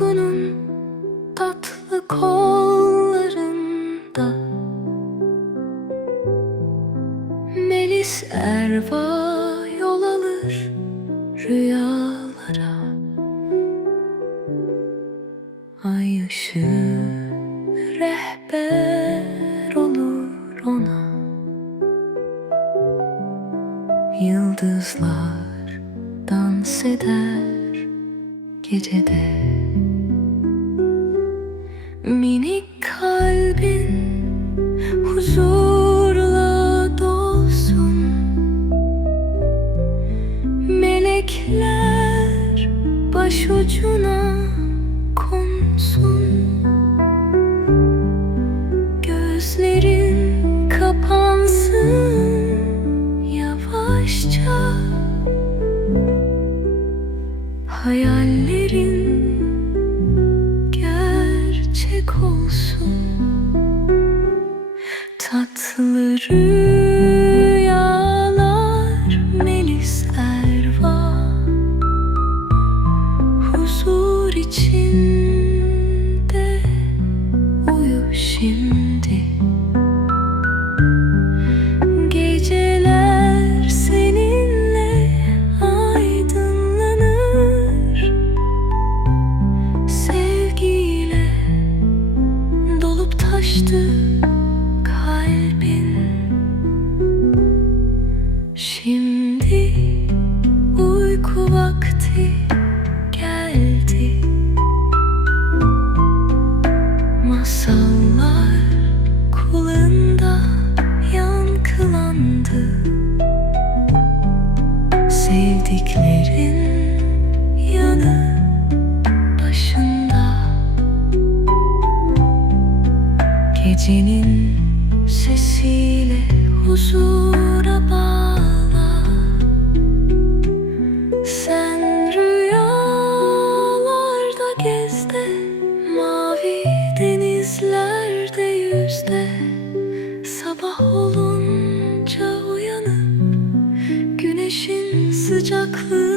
Uykunun tatlı kollarında. Melis Erva yol alır rüyalara. Ay ışığı rehber olur ona. Yıldızlar dans eder gecede Minik kalbin huzurla dolsun. Melekler başucuna konsun. Gözlerin kapansın yavaşça. Hayallerin Tatlı rüyalar Melis Erva. Huzur içinde uyu şimdi. Şimdi uyku vakti geldi. Masallar kulunda yankılandı. Sevdiklerin yanı başında. Gecenin sesiyle huzur Sabah olunca uyanıp güneşin sıcaklığı